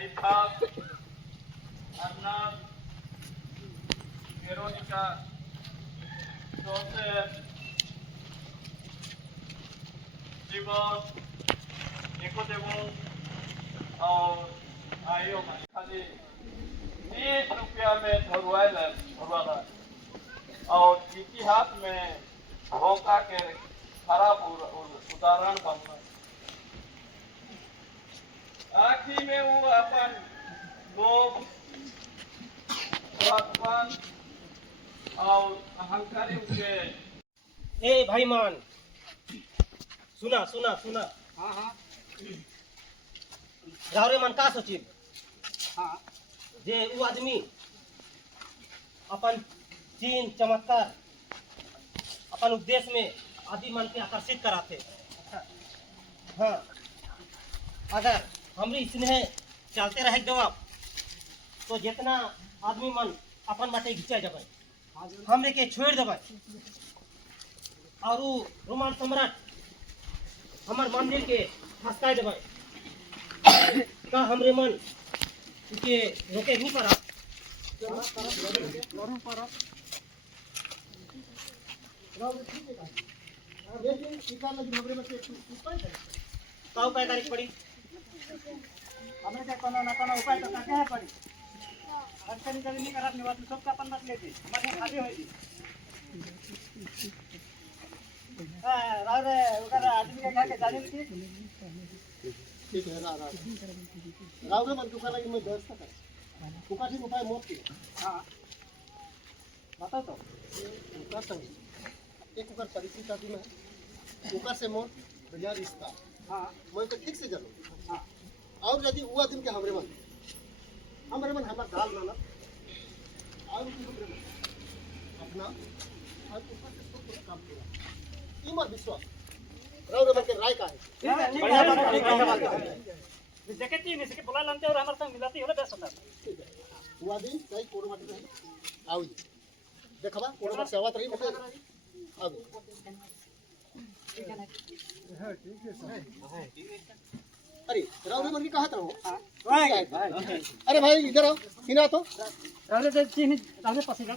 Isaac, Arnav, Veronica, Joseph, Simon, Nicodemus और आयो खाली 30 रुपया में धरवाला और इतिहास में धोखा के खराब उदाहरण बनना। आखिर में वो अपन लोभ, स्वार्थवान और अहंकारी के। ए भाई मान, सुना सुना सुना। हाँ हाँ रावरे मन का सोचिब हाँ जे वो आदमी अपन चीन चमत्कार अपन उद्देश्य में आदमी मन के आकर्षित कराते। हाँ, अगर हमरी स्नेह चलते रहे जवाब तो जितना आदमी मन अपन बाटे घिंचा जाबे हमरे के छोड़ देबे और वो रोमान सम्राट हमार मंदिर के फसका देबे का हमरे मन के रोके नहीं पड़ा। का उपाय करे पड़ी हमें क्या कोनो ना कोनो उपाय तो करके है पड़ी। अक्सर नहीं करत नहीं बात सब का अपन मत लेती हमारे खाली होई राव रे उधर आदमी के के जाने की ठीक है राव रे मन दुकान लगी मैं व्यवस्था कर उपाय उपाय मत की। हां बताओ तो उका संग एक उकर परिचित आदमी है उका से मोर बढ़िया रिश्ता। हां मैं तो ठीक से जानू। हां और यदि वो आदमी के हमरे मन हमारा दाल नाना और हमरे मन अपना और ऊपर से सब काम पूरा इमर विश्वास राव रे मन के राय का है। जैकेट नहीं से बोला लानते और हमारे संग मिलाती होला बेस्ट होता। ठीक है वो आदमी सही कोड़ मत रहे आओ देखबा कोड़ मत सेवा रही मत आओ ठीक है हां ठीक है सर अरे राव रे मन की कहा था वो भाई अरे भाई इधर आओ सीना तो राव रे चीनी राव रे पसीगा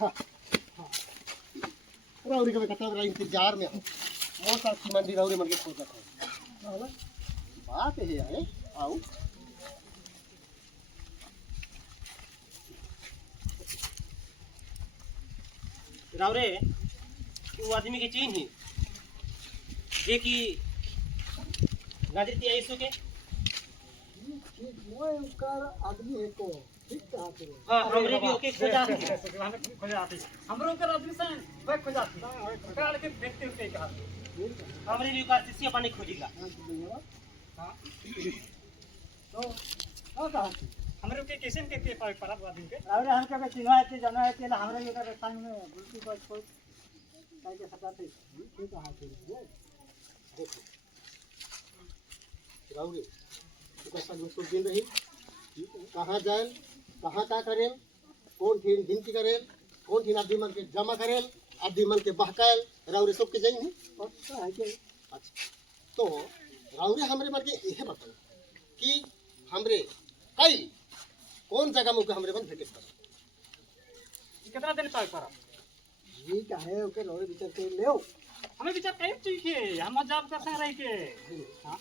हां राव रे के कहता रहा इंतजार में बहुत सारी मंडी राव रे मन के खोजा था बात है यार आओ रावरे वो आदमी के चीन ही जे की नाजरती आईसो के वो उनका आदमी है को ठीक कहा थे। हां हमरे भी ओके खोजा हमें खोजा आती हमरो के आदमी से वे खोजा आती काल के देखते होते कहा हमरे भी का शिष्य पानी खोजिला। हां तो कहा हमरे के कैसे के पड़ा आदमी के अरे हम के चिन्हा है जाना है कि हमरे के संग में बुलती कोई काई के सताते ठीक कहा थे देखो राव रे उसका संग में दिन रही कहाँ जाए कहाँ का करें कौन थी गिनती करें कौन थी आदमी मन के जमा करें आदमी मन के बहकाएल राव रे सब के जाएंगे अच्छा तो राव रे हमरे मन के यह बताओ कि हमरे कई कौन जगह में हमरे मन भेटे कर कितना दिन तक करा ये क्या है ओके लोरे विचार के ले हमें विचार कहीं चाहिए हम जॉब कर सकते रह के हां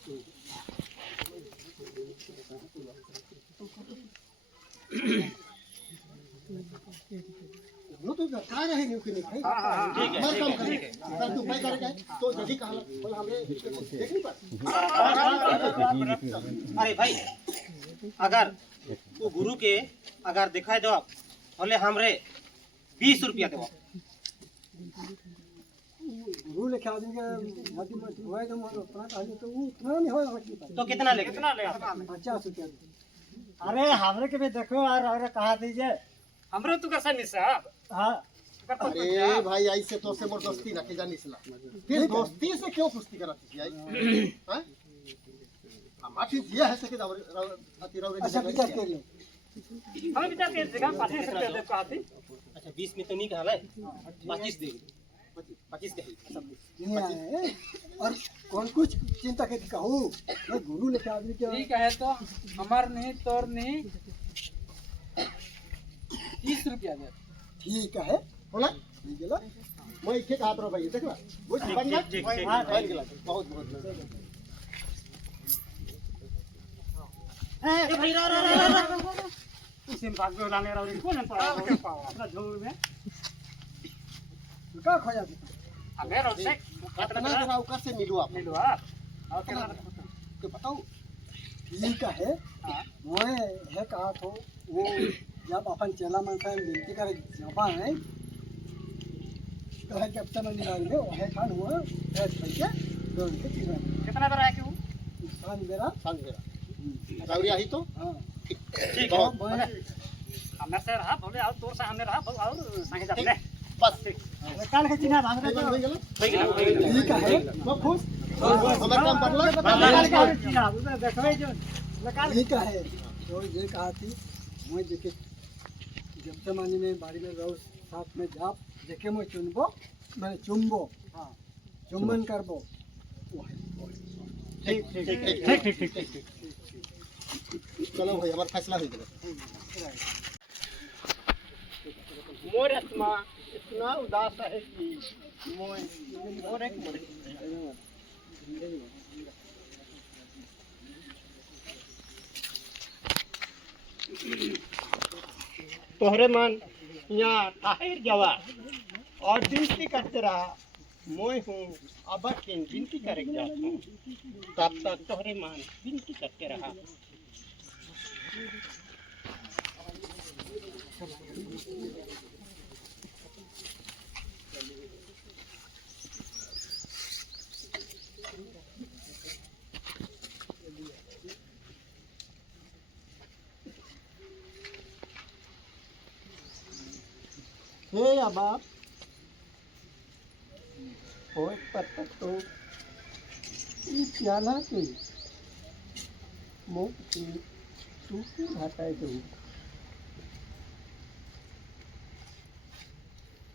वो तो का रहे नहीं कि नहीं भाई हां ठीक है काम करेंगे तू भाई करेगा तो जल्दी कहा बोला हमरे देख नहीं पास। अरे भाई अगर वो गुरु के अगर दिखाई दो बोले हमरे 20 रुपया देबो गुरु लेके आदमी के मध्य में होए तो अपना कहानी तो उतना नहीं होए तो कितना ले 50 रुपया। अरे हमरे के भी देखो और कहा दीजिए हमरे तो कैसा नहीं साहब हां अरे भाई ऐसे तो से मोर दोस्ती ना के जानी सला फिर दोस्ती से क्यों कुश्ती कराती थी आई हैं हमारी दिया है सके अति राव अच्छा विचार कर लो हम विचार के जगह 25 रुपया दे कहा थी अच्छा 20 में तो नहीं कहला 25 दे 25 के ही नहीं आए और कौन कुछ चिंता के कहूँ मैं गुरु लेके आदमी के ठीक है तो हमार नहीं तोर नहीं 30 रुपया दे। ठीक है होला ठीक है ला मैं ठीक हाथ रो भाई देखला बुझ बन गया हां बन गया बहुत बहुत ए भाई रा इसी में भाग में लाने रहा हूँ कौन पड़ा अपना झोल में क्या खोया हमें रोड से कितना जगह ऊपर से मिलू आप मिलवा और कितना के बताओ ठीक है मैं है कहा तो वो जब अपन चेला मन से विनती करे जमा है तो है कि अब तक नहीं डाल दे है खान हुआ है पैसे दो के कितना दर है क्यों खान मेरा सांग मेरा रावरिया ही तो हाँ ठीक है मैं हमें से रहा बोले और तोर से हमें रहा और संगे जाते बस काल के चिन्ह भाग रहे हो गेल ठीक है मैं खुश हमारा काम बदला काल का चिन्ह उधर देखो जो ठीक है तो ये कहा थी मैं देखे जब जमाने में बाड़ी में रहो साथ में जाप देखे मैं चुनबो मैं चुम्बो हाँ चुम्बन करबो ठीक ठीक ठीक ठीक ठीक ठीक चलो भाई हमारा फैसला हो गया मोर आत्मा इतना उदास है कि मोर एक तोहरे मन यहाँ ताहिर जवा और विनती करते रहा मैं हूँ अब विनती करे जाता हूँ तब तक तोहरे मन विनती करते रहा हे अबा होए पत्ता तो ये प्याला के मुख की सूखी हटाए दो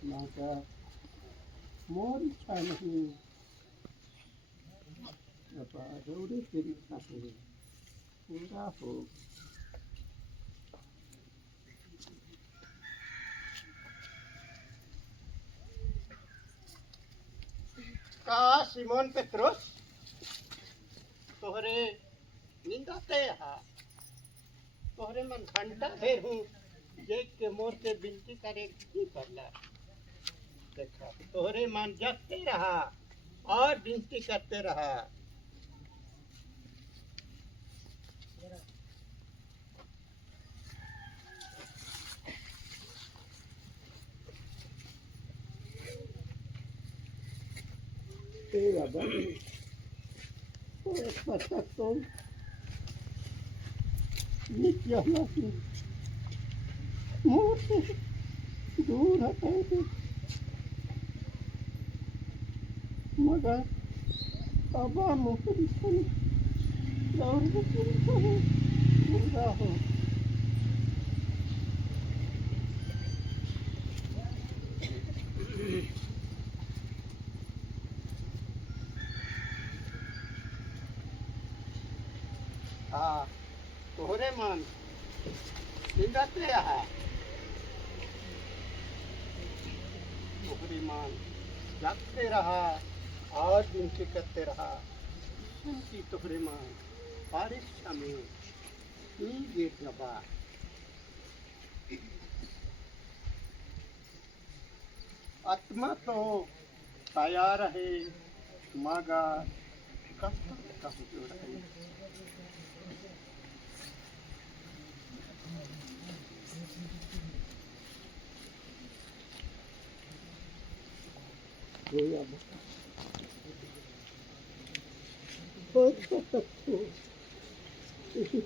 माता मोर इच्छा नहीं अबा दौड़े तेरी इच्छा से पूरा हो का सिमोन पेत्रोस तोहरे निंदाते हा तोहरे मन घंटा देर हूँ देख के मोर से विनती करे की करला देखा तोहरे मन जगते रहा और विनती करते रहा बाबा पता तो ये क्या नहीं मुझसे दूर हटाए थे मगर अब मुझे बुरा हो हाँ तोहरे मन निंदाते है तोहरे मन जागते रहा और विनती करते रहा उनकी तोहरे मन परीक्षा में ही गिर गवा आत्मा तो तैयार है मगर कब तक रहे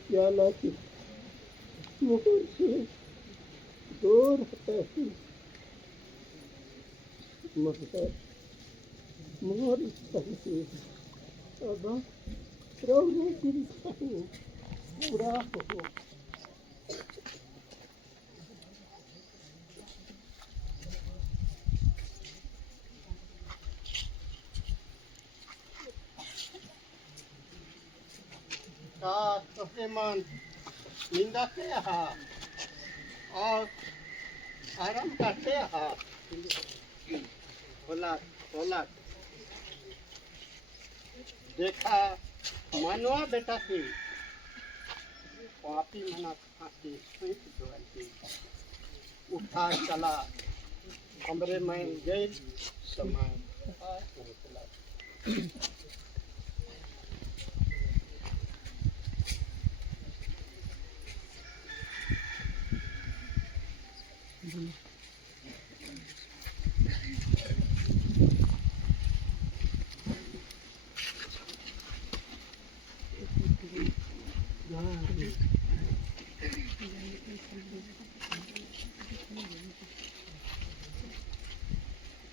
प्याला की मोहर से दूर हटाती मगर मोर इच्छा से अब प्रभु की इच्छा पूरा हो का तोहरे मान निंदा के और आराम करते बोला बोला देखा मनवा बेटा की पापी मना फांसी स्वीट जोड़ती उठा चला हमरे में गए समय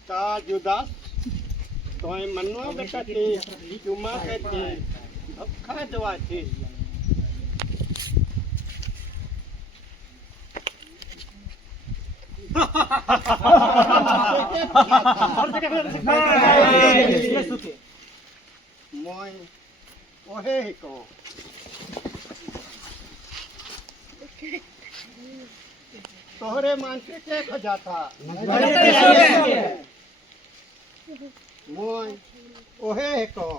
का जुदा तो मनवा बेटा के चुमा के धक्का दवा थे मैं ओहे को तोहरे मान के खजा था मैं ओहे को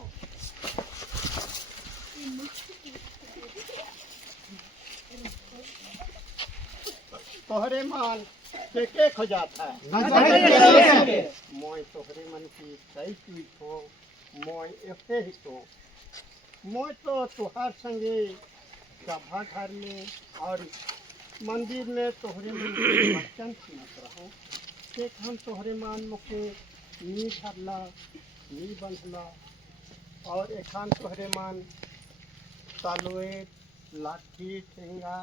तोहरे मान के खजा था मैं तोहरे मन की सही चीज हो मैं ऐसे ही तो मैं तो तुहार संगे सभा घर में और मंदिर में तोहरे मन के वचन सुनत रहो एक हम तोहरे मान मुके नी धरला नी बंधला और एखान तोहरे मान तलवे लाठी ठेंगा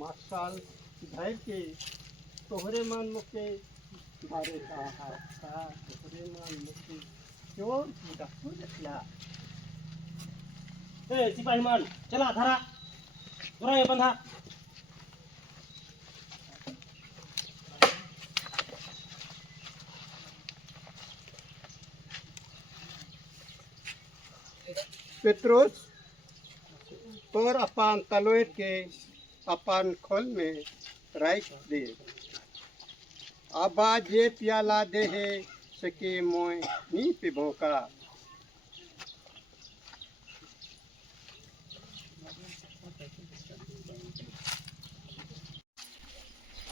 मसाल धर के तोहरे मान मुके मारे का तोहरे मान मुके चोर की डकू देखला सिपाही मान चला धरा धरा ये बंधा पेत्रोस तोर अपन तलवे के अपन खोल में रख दे आबा जे प्याला दे है सके मोय नी पिबो का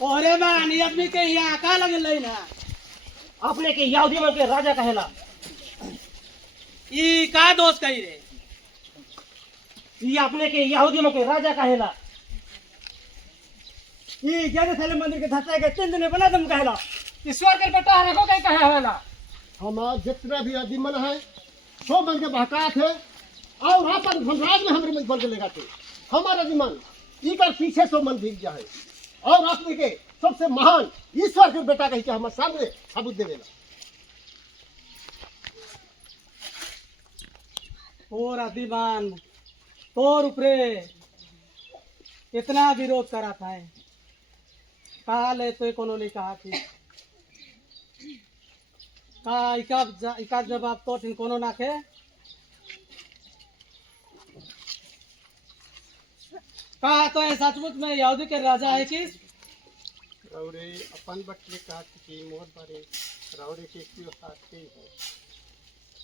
ओरे बानी आदमी के यहाँ का लगे ना अपने के यहूदी मन के राजा कहेला ई का दोष कही रे ये अपने के यहूदी मन के राजा कहेला ई जेरूसलेम मंदिर के धसा के 3 दिन में बना तुम कहला ईश्वर के बेटा है को कहीं कहे होला हमारा जितना भी अधिमन है सो मन के बहकात है और अपन धनराज में हमारे मन बोल के लेगा थे हमारा अधिमन इकर पीछे सो मन भीग जाए और अपने के सबसे महान ईश्वर के बेटा कही के हमारे सामने सबूत दे देना और अधिमान तोर ऊपरे इतना विरोध करा था काल है तो कोनो ने कहा थी का इका जवाब तो ठिन कोनो ना के कहा तो है सचमुच में यहूदी के राजा है कि रौरे अपन बटले कहा कि मोर बारे रौरे के क्यों हाथी है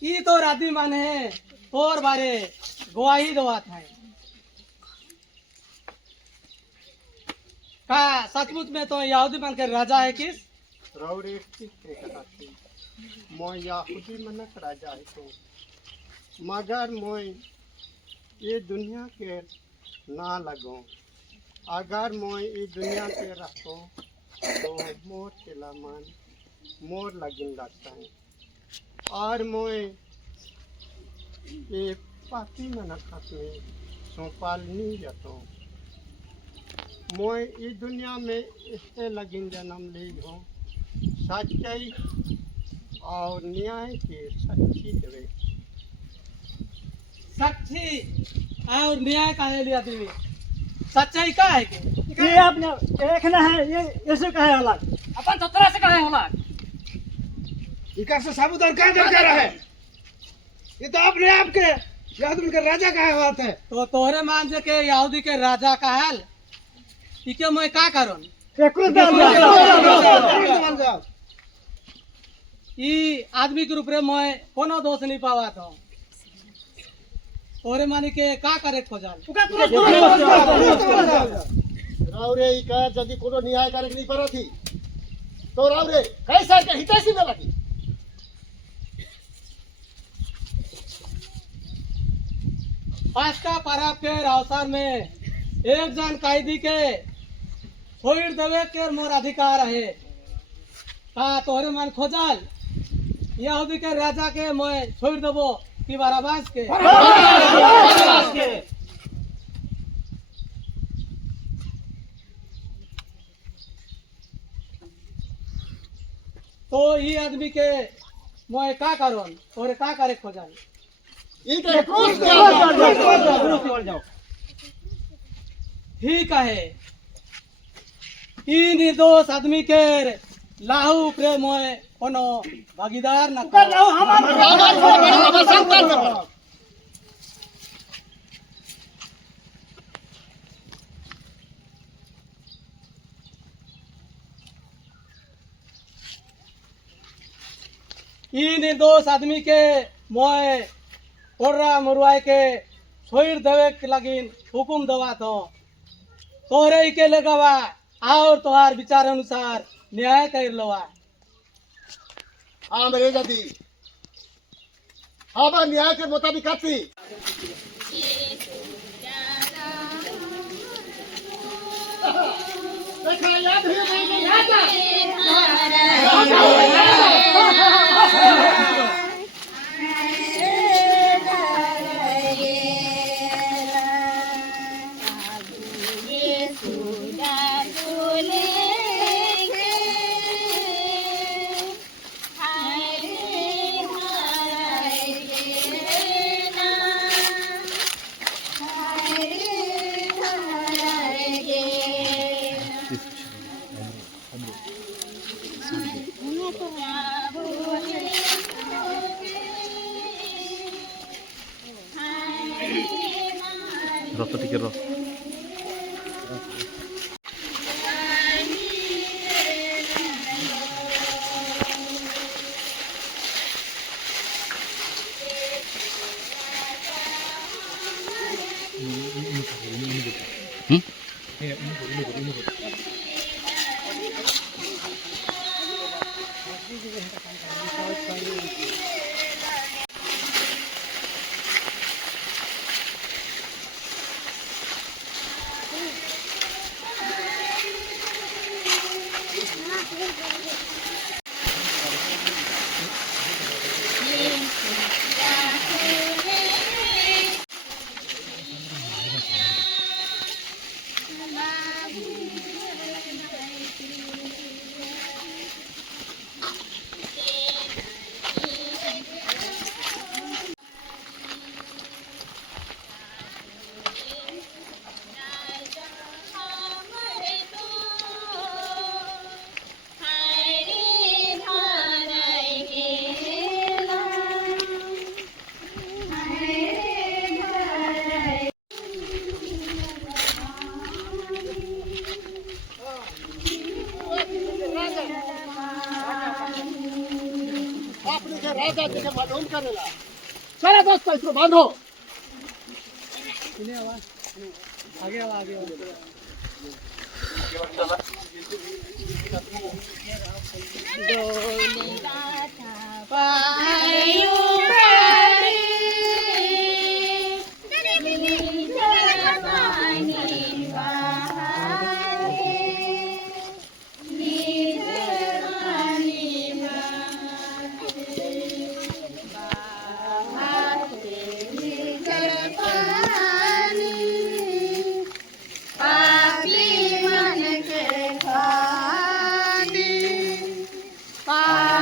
ये तो राधी मान है और बारे गवाही दवात है का सचमुच में तो यहूदी मान के राजा है किस रौरे ठीक है कहा थी मोय यहूदी मनक राजा है तो मगर मोय ये दुनिया के ना लगो अगर मोय ये दुनिया के रखो तो मोर केला मान मोर लगिन लगता है और मोय ये पापी मनक में सौंपाल नहीं जातो मोय ये दुनिया में इससे लगिन जन्म ली हो सच्चाई और न्याय के सच्ची देवे साक्षी और न्याय का है लिया आदमी सच्चाई का है के ये अपने एक ना है ये ऐसे कहे होला अपन 17 से कहे होला इका से साबुदार का दरकार है ये तो अपने आप के यादुल के राजा का बात है। तो तोहरे मान जे के यहूदी के राजा कहल इके मैं का करूं ई आदमी के रूप रे मैं कोनो दोष नहीं पावा तो तोहरे मानी के का करे खोजाल रावरे का यदि कोनो न्याय करे नहीं पड़ा थी तो रावरे कैसा के हितैषी न लगी। पास्का परब के अवसर में एक जन कैदी के छोड़ देवे के मोर अधिकार है का तोहरे मन खोजल यहूदी के राजा के मैं छोड़ देबो कि बराबास के तो ये आदमी के मैं का करूं तोहरे का करे खोजल इनके क्रूस ठीक है ई निर्दोष आदमी के लाहू प्रेम है कोनो भागीदार न ई निर्दोष आदमी के मोय कोर्रा मुरवाई के छोड़ देवे के लगिन हुकुम दवा तो तोहरे के लगवा और तोहार विचार अनुसार न्याय कर लवा। हाँ मेरे दादी हाँ न्याय के मुताबिक आती Rata tiga roh. राजा जी के मालूम करेला चला दोस्तों इसको बांधो आगे आओ आगे Bye.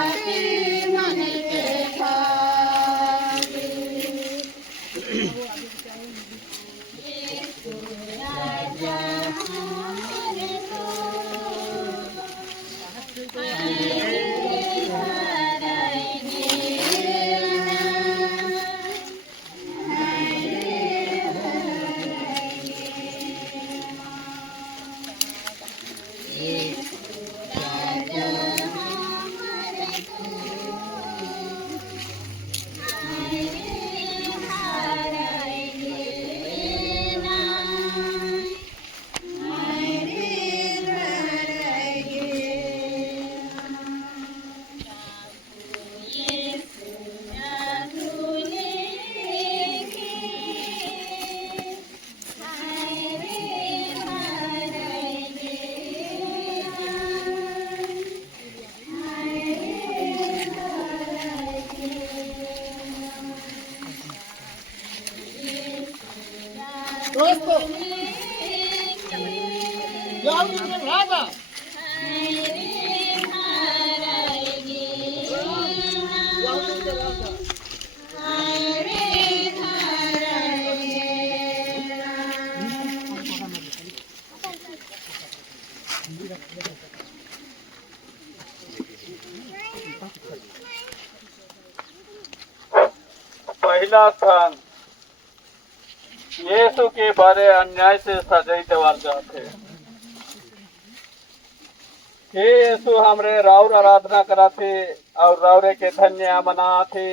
दोस्तों जाओ तुमने भागा जाओ तुमने भागा पहला स्थान यीशु के बारे अन्याय से सजाई देवार जाते। हे यीशु हमरे राउर आराधना कराते और राउरे के धन्य मनाते।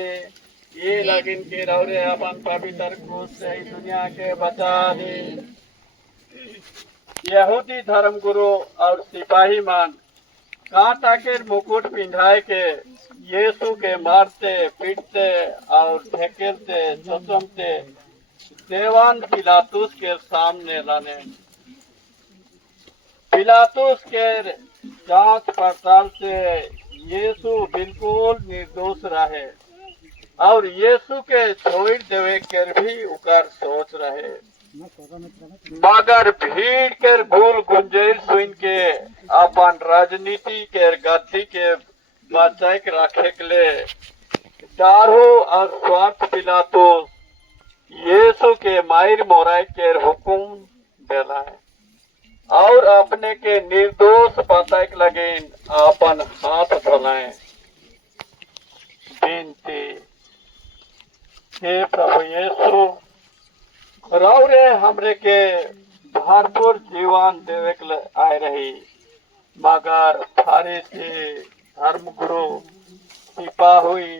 ये लगिन के राउरे अपन पवित्र क्रूस से इस दुनिया के बचा दे। यहूदी धर्म गुरु और सिपाही मान कांटा के मुकुट पिंधाए के यीशु के मारते पीटते और ढकेलते शोषमते देवान पिलातुस के सामने लाने। पिलातुस के जांच पड़ताल से यीशु बिल्कुल निर्दोष रहे और यीशु के छोड़ देवे के भी उकर सोच रहे। मगर भीड़ के भूल गुंजाइश सुन के अपन राजनीति के गद्दी के बचाए के रखे के लिए दारू और स्वार्थ पिलातुस यीशु के मायर मोराय के हुकुम देला है और अपने के निर्दोष बताए के लगे अपन हाथ धोलाए। विनती हे प्रभु यीशु राउरे हमरे के भरपूर जीवन देवे के आए रही, मगर फरीसी धर्म गुरु सिपाही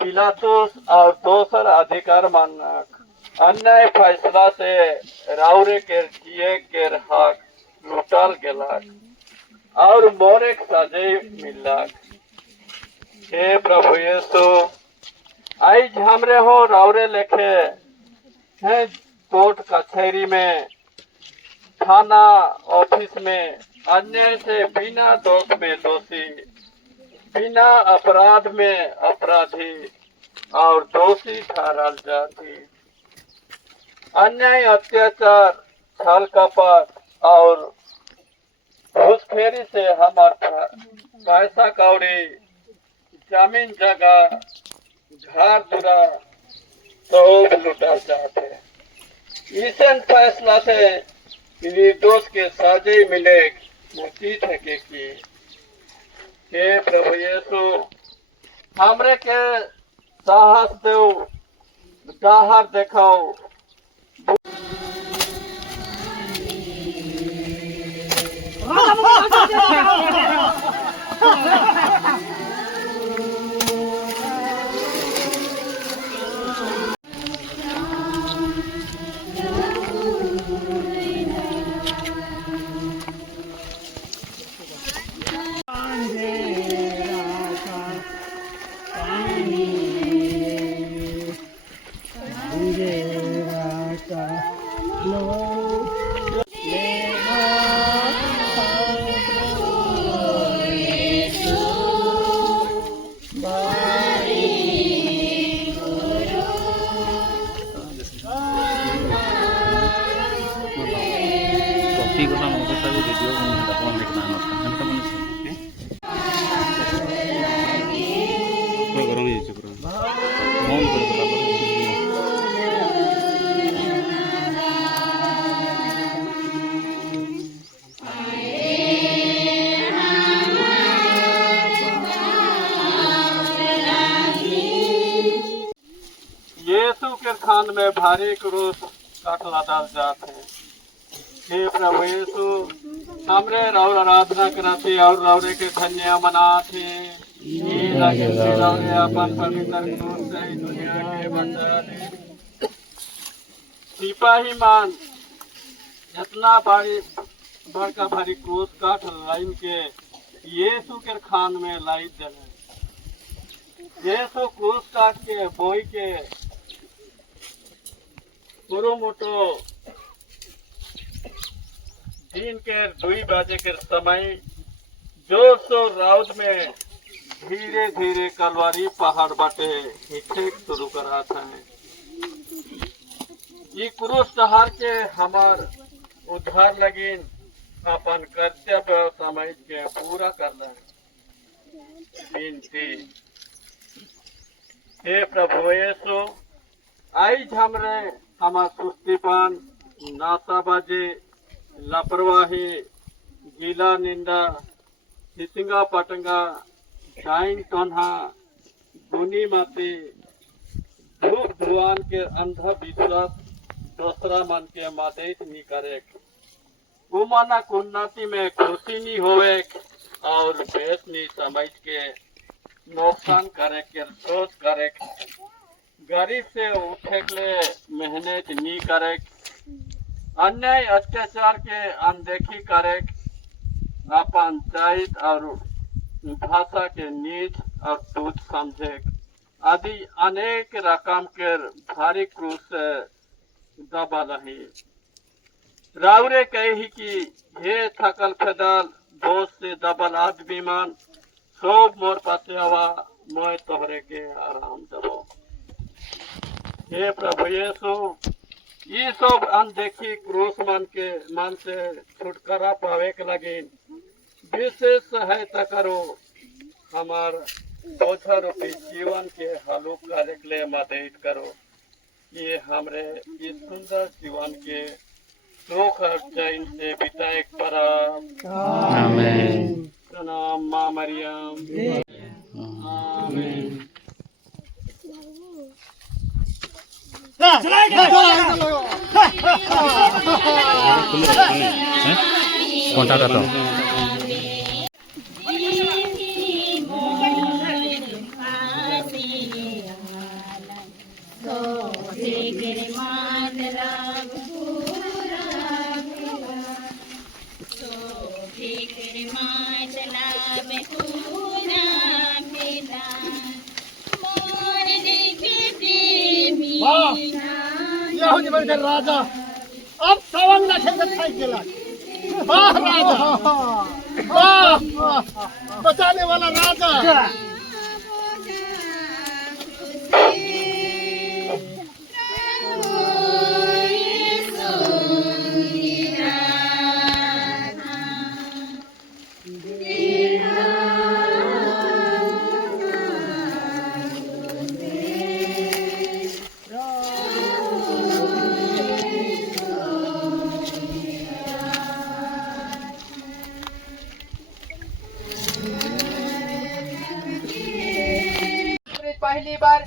पिलातुस और दोसर अधिकार मानक अन्याय फैसला से राउरे के जिए के हक लुटल गेलक और मोरे सजे मिलक। हे प्रभु यीशु आज हमरे हो राउरे लेखे है कोर्ट कचहरी में थाना ऑफिस में अन्याय से बिना दोष में दोषी बिना अपराध में अपराधी और दोषी ठहराल जाती। अन्याय अत्याचार छल कपट और घूसखोरी से हमारा पैसा कौड़ी जमीन जगह घर दुरा सब लुटा जाते। इस फैसला से निर्दोष के सजा मिले उचित है कि हे प्रभु यीशु हमरे के साहस दो दाहर देखाओ। यीशु के खान में भारी क्रूस काटला डाल जाते। हे प्रभु यीशु हमरे राउर आराधना कराते और राउरे के धन्य मनाते। अपन पवित्र क्रूस से ही दुनिया के बचा ले। सिपाही मान इतना बड़का भारी क्रूस काट लाइन के यीशु के खान में लाई देले। यीशु क्रूस काट के बोई के पुरो मोटो दिन के 2 बजे के समय जोर शोर राउत में धीरे धीरे कलवारी पहाड़ बाटे हिचे शुरू करा था। ये क्रूस चढ़ के हमार उद्धार लगिन अपन कर्तव्य समझ के पूरा करना विनती। हे प्रभु यीशु, आज हमरे हमार सुस्तीपन, नाशाबाजी, लापरवाही, गीला निंदा, हिसिंगा पटंगा, डाइन टोन्हा, गुनी माती, धूप धुआन के अंधविश्वास दूसरा मन के मदद नहीं करे। उमाना कुन्नति में खुशी नहीं होवे और बेस नहीं समझ के नुकसान करे के सोच करे। गरीब से उठे के लिए मेहनत नहीं करे। अन्याय अत्याचार के अनदेखी करे। पंचायत और भाषा के नीच और तुच्छ समझे आदि अनेक रकम के भारी क्रूस से दबा रही। रावरे कही कि हे थकल फेदल बोझ से दबल आदमी मान सब मोर पासे आवा, मैं तोहरे के आराम देबो। हे प्रभु यीशु, ये सब अनदेखी क्रूस मन से छुटकारा पावे के लगे विशेष सहायता करो। हमार बोझा रूपी जीवन के हलुक करे के लिए मदद करो। ये हमरे इस सुंदर जीवन के सुख और चैन से बिताए परा। आमीन। प्रणाम माँ मरियम। आमीन। कौनटा तो राजा अब सवंग न साइकिल वाह राजा, वाह बचाने वाला राजा। पहली बार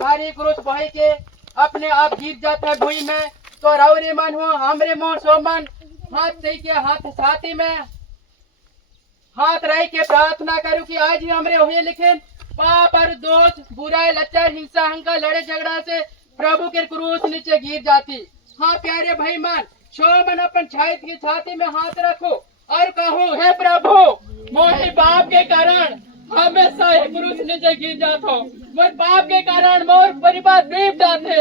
भारी क्रूस भाई के अपने आप गिर जाता है भूमि में, तो रावरी मन हो हमरे मोह सोमन हाथ दे के हाथ छाती में हाथ रह के प्रार्थना करूं कि आज ही हमरे हुए लिखे पाप और दोष बुराई लच्चर हिंसा हंका लड़े झगड़ा से प्रभु के क्रूस नीचे गिर जाती। हाँ प्यारे भाई मन, सोमन अपन छाती की छाती में हाथ रखो और कहो, हे प्रभु मोहे पाप के कारण हमेशा ही क्रूस नीचे गिर जाता हूँ। मोर पाप के कारण मोर परिवार डूब जाते।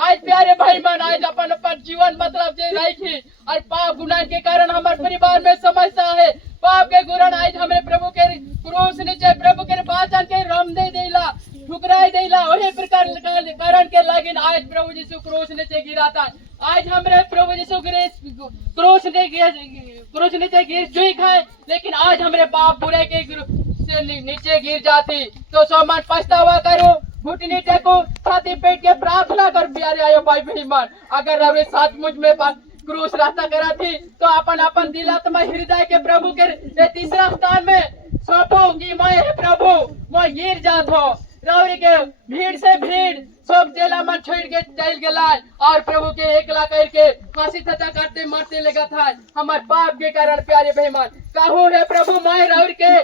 आज प्यारे भाई मन, आज अपन अपन जीवन मतलब जे लाइकी और पाप गुनाह के कारण हमारे परिवार में समस्या है। पाप के गुरण आज हमें प्रभु के क्रूस नीचे प्रभु के वाचन के रम दे देला ठुकराई देला वही प्रकार कारण के लागिन आज प्रभु यीशु क्रूस नीचे गिराता। आज हमरे प्रभु यीशु क्रूस नीचे गिर जुई खाए, लेकिन आज हमरे पाप बुरे के से नीचे गिर जाती। तो सोमन पछतावा करो, घुटनी टेको, छाती पेट के प्रार्थना कर प्यारे आयो भाई बहन। अगर रवे सचमुच में क्रूस रास्ता करा थी तो अपन अपन दिल आत्मा हृदय के प्रभु के तीसरा स्थान में सौंपो कि मैं प्रभु मैं गिर जात हो। रावरी के भीड़ से भीड़ सब जेला मन छोड़ के चल गया और प्रभु के एकला करके फांसी तथा करते मारते लगा था हमारे पाप के कारण। प्यारे बहमान कहूँ है प्रभु मैं रावरी के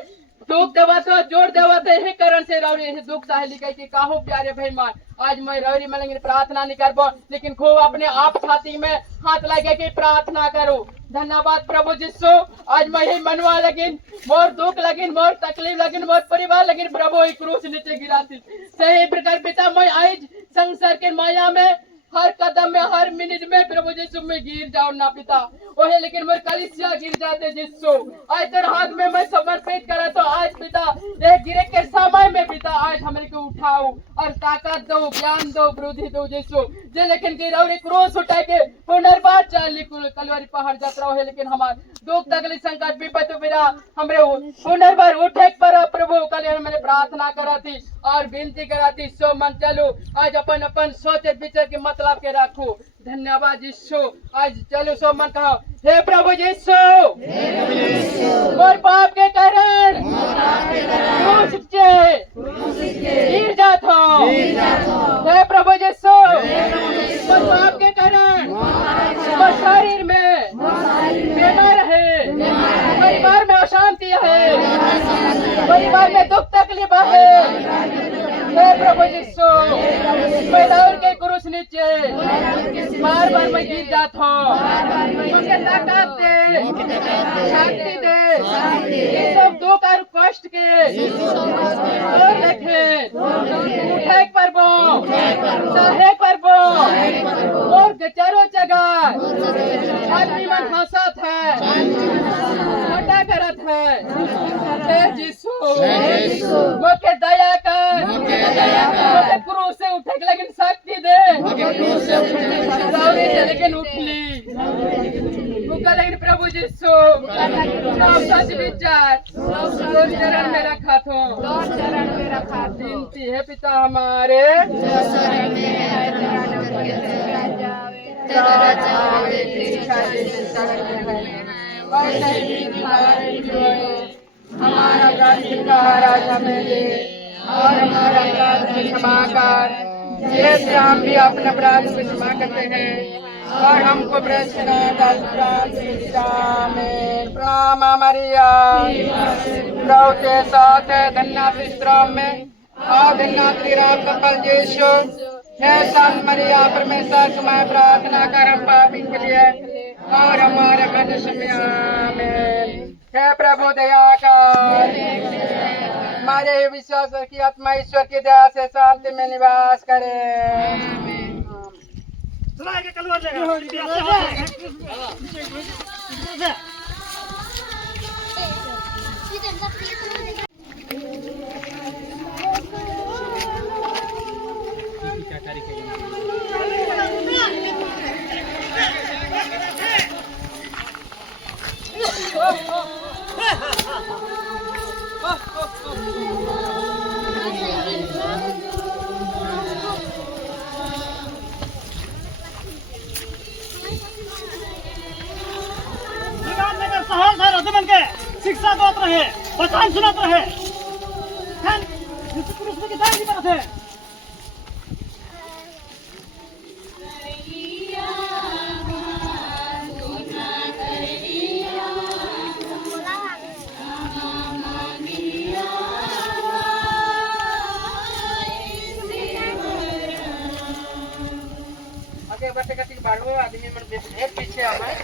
दुख देवा तो जोर देवा तो यही कारण से रौरी यही दुख सहे लिखे कि काहो प्यारे भाई मान आज मैं रौरी मलंग प्रार्थना नहीं करबो लेकिन खूब अपने आप छाती में हाथ लगे कि प्रार्थना करो। धन्यवाद प्रभु जिसो आज मैं यही मनवा लगिन मोर दुख लगिन मोर तकलीफ लगिन मोर परिवार लगिन प्रभु एक क्रूस नीचे गिराती सही प्रकार पिता मैं आज संसार के माया में हर कदम में हर मिनट में प्रभु यीशु में गिर जाओ ना पिता ओहे लेकिन मेरे कलिसिया गिर जाते यीशु आज तेरे हाथ में मैं समर्पित करा तो आज पिता ये गिरे के समय में पिता आज हमारे को उठाओ और ताकत दो ज्ञान दो वृद्धि दो यीशु जे लेकिन गिराओ रे क्रोस उठा के पुनर्बार चाली कलवारी पहाड़ यात्रा है लेकिन हमार दुख तकलीफ संकट विपत्ति बिना हमरे पुनर्बार उठे पर प्रभु कल मैंने प्रार्थना करा थी और विनती करा थी सो मन चलो आज अपन अपन सोचे विचार के मतलब के रखो। धन्यवाद यीशु आज चलो सो मन कहो हे प्रभु यीशु मोर पाप के कारण क्रूस पे गिर जात हो हे प्रभु यीशु मोर पाप के कारण मोर शरीर में बीमार है परिवार में अशांति है परिवार में दुख तकलीफ है हे प्रभु यीशु मैं दौड़ के क्रूस नीचे बार बार मैं गिर जाता हूँ मुझे ताकत दे शक्ति दे ये सब दुख और कष्ट के और देखे उठे परबो चाहे परबो और चारों जगह आदमी मन हंसत है मोटा करत है हे यीशु मोके दया कर मोके क्रूस से उठे लेकिन शक्ति दे दौड़ी से लेकिन उठली मुका लेकिन प्रभु यीशु सब सच विचार दो चरण में रखा थो विनती है पिता हमारे हमारा राज हमें दे और हमारा अपराध को क्षमा कर जैसे हम भी अपने अपराध को क्षमा करते हैं और हमको भ्रष्ट न कर प्रणाम मरिया प्रभु के साथ है धन्यवाद स्त्रों में और धन्यवाद तेरा कपल यीशु हे संत मरिया परमेश्वर तुम्हें प्रार्थना कर हम पापी के लिए और हमारे मनुष्य में आमीन। हे प्रभु दया कर हमारे विश्वास की आत्मा ईश्वर की दया से शांति में निवास करे। सुना के कलवर शिक्षा देते रहे बचान सुनाते रहे पुरुष में कितना नहीं करते आगे बढ़ते कति बाढ़ो आदमी मन ढेर पीछे आवे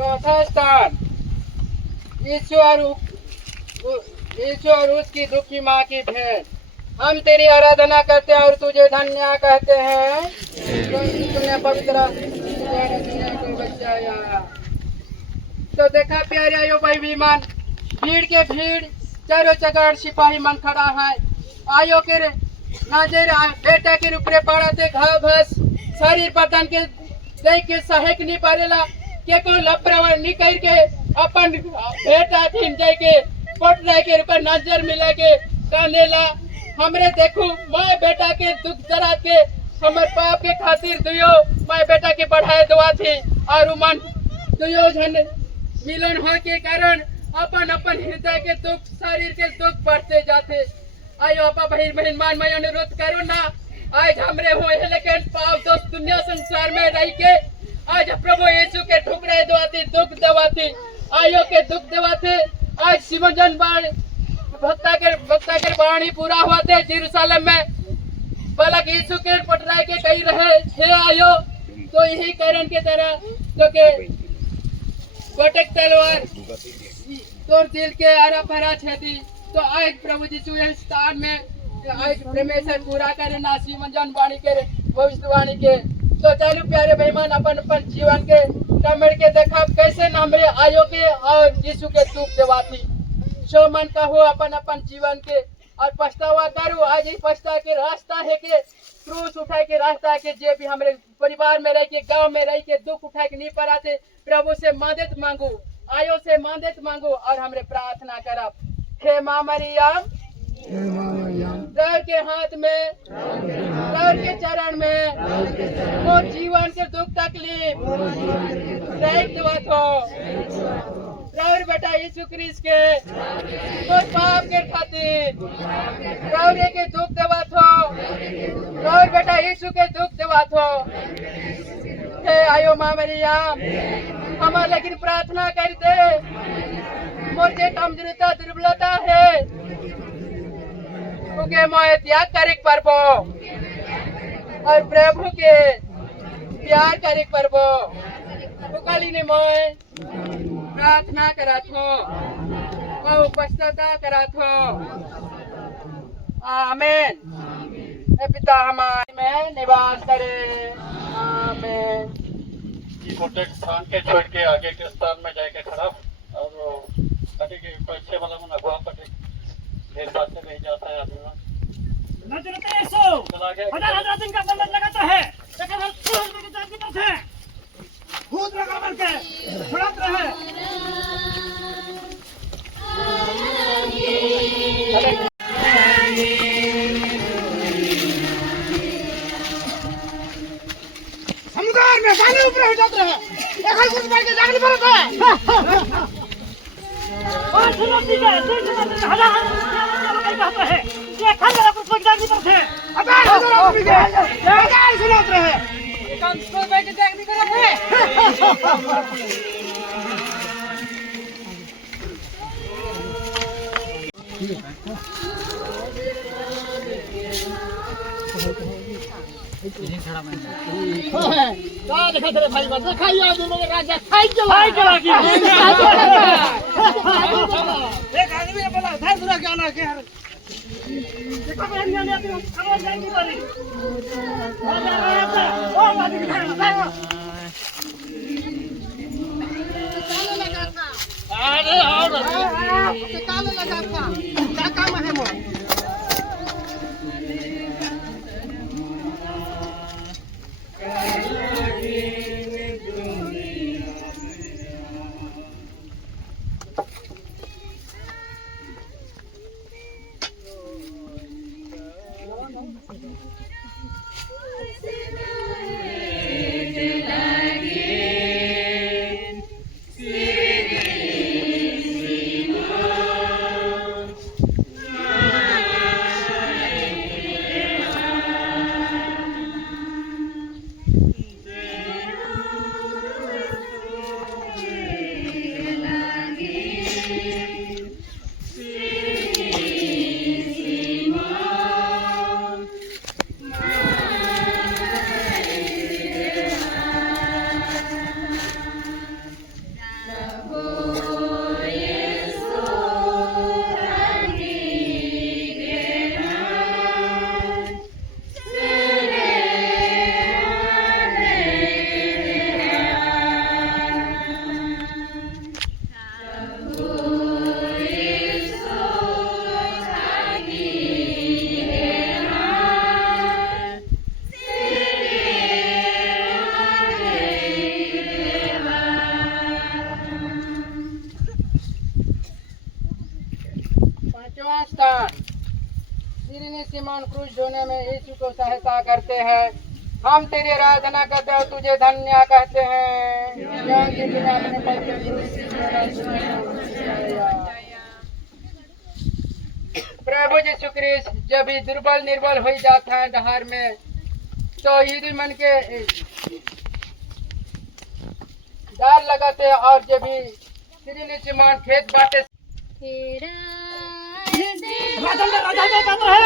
चौथा स्थान ईश्वर उसकी दुखी माँ की भेंट हम तेरी आराधना करते हैं और तुझे धन्य कहते हैं, तूने पवित्र को बचाया। तो देखा प्यारे आयो भाई विमान, भीड़ के भीड़ चारों चगाड़ सिपाही मन खड़ा है। आयो के नजर बेटा के ऊपरे पड़ा थे घाव घास शरीर बदन के देख के सहेक नहीं पारेला के को लपरवा निकल के अपन बेटा थीन जाय के पटना के ऊपर नजर मिला के कानेला हमरे देखू मैं बेटा के दुख दरा के हमर पाप के खातिर दुयो मैं बेटा के बढ़ाए दुआ थी और मन दुयो जन मिलन हो के कारण अपन अपन हृदय के दुख शरीर के दुख बढ़ते जाते। आयो अपा बहन बहन मान मैं अनुरोध करो ना, आज हमरे हुए हैं लेकिन पाप दोस्त दुनिया संसार में रह के आज प्रभु यीशु के ठुकरे दवाती दुख दवाती आयो के दुख दवाते। आज सिमोन बाण भक्ता के वाणी पूरा हुआ थे यरूशलेम में बालक यीशु के पटरा के कही रहे हे आयो, तो यही कारण के तरह तो के कोटक तलवार तोर दिल के आरा फरा छेदी। तो आज प्रभु यीशु इस स्थान में आज परमेश्वर पूरा करे ना सिमोन वाणी के भविष्यवाणी के। तो चलो प्यारे मेहमान अपन अपन जीवन के कमर के देखा कैसे ना हमरे आयो के और यीशु के दुख देवाती सो मन कहो अपन अपन जीवन के और पछतावा करो। आज ही पछता के रास्ता है के क्रूस उठा के रास्ता के जे भी हमारे परिवार में रह के गांव में रह के दुख उठा के नहीं पड़ाते प्रभु से मदद मांगो, आयो से मदद मांगो और हमरे प्रार्थना करब। हे माँ मरियम प्रभु के हाथ में प्रभु के चरण में वो जीवन के दुख तकलीफ देख दुआत हो प्रभु बेटा यीशु क्रिस्ट के तो पाप के खातिर प्रभु के दुख देवत हो प्रभु बेटा यीशु के दुख देवत हो। हे आयो माँ मरियम हमार लेकिन प्रार्थना कर दे, मोर के कमजोरिता दुर्बलता है उके मोए त्याग करे परबो और प्रभु के प्यार करे परबो उकाली ने मोए प्रार्थना करत हो और पश्चाताप करत हो। आमीन। हे पिता हमारे में निवास करे। आमीन। कोटक स्थान के छोड़ के आगे के स्थान में जाके खड़ा और कटी के पीछे वाला मन अगवा पटे ढेर बात से नहीं जाता है आदमी न चलते ऐसो हजार हजार दिन का बंधन लगाता है लेकिन हम छोड़ के जान की तरफ है भूत लगा बन के छुड़ाते रहे। समुद्र में पानी ऊपर हो जाता है, एक कुछ बार के जागने पड़ता है। और सुनो ठीक है हजार हजार कहता है ये खाने कुछ लोग जान की तरफ है हजार सुनाते रहे काम को बैठ के देख भी करत है। क्या देखा तेरे भाई बात खाइए दोनों के राजा खाई चला एक आदमी ने बोला उधर दूर जाना के यार देखो बहन ने आती हम खबर जाएंगे वाली ओ बाजी अरे और काले लगा था क्या काम है मोर समान क्रूस ढोने में यीशु को सहायता करते हैं। हम तेरी आराधना करते हैं, तुझे धन्य कहते हैं। क्योंकि तूने अपने पवित्र क्रूस से मेरा छुड़ाया। प्रभु यीशु ख्रिस्त जब भी दुर्बल निर्बल हो जाता है डहार में, तो यदि मन के डर लगाते हैं और जब भी तेरे नीचे मान खेत बाटे राजा में पात्र है।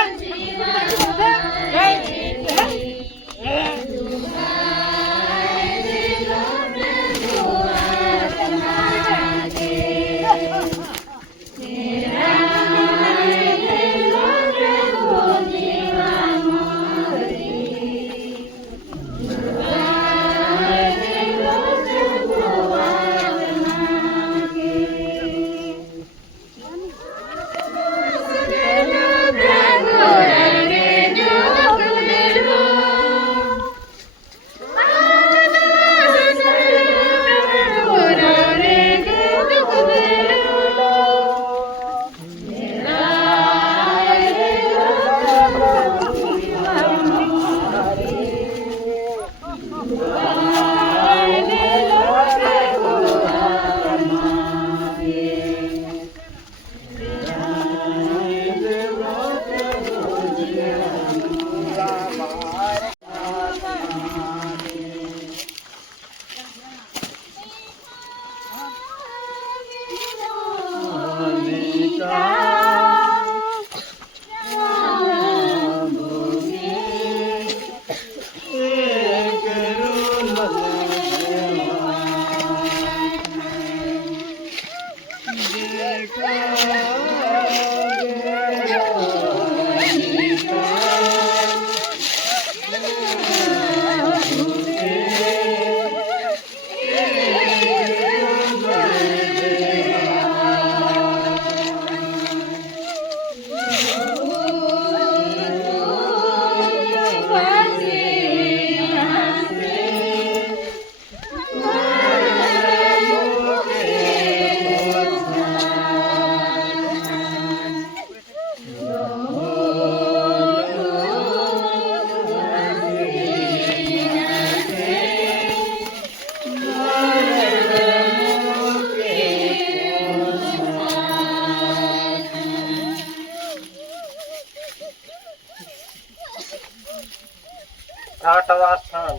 आठवां स्थान,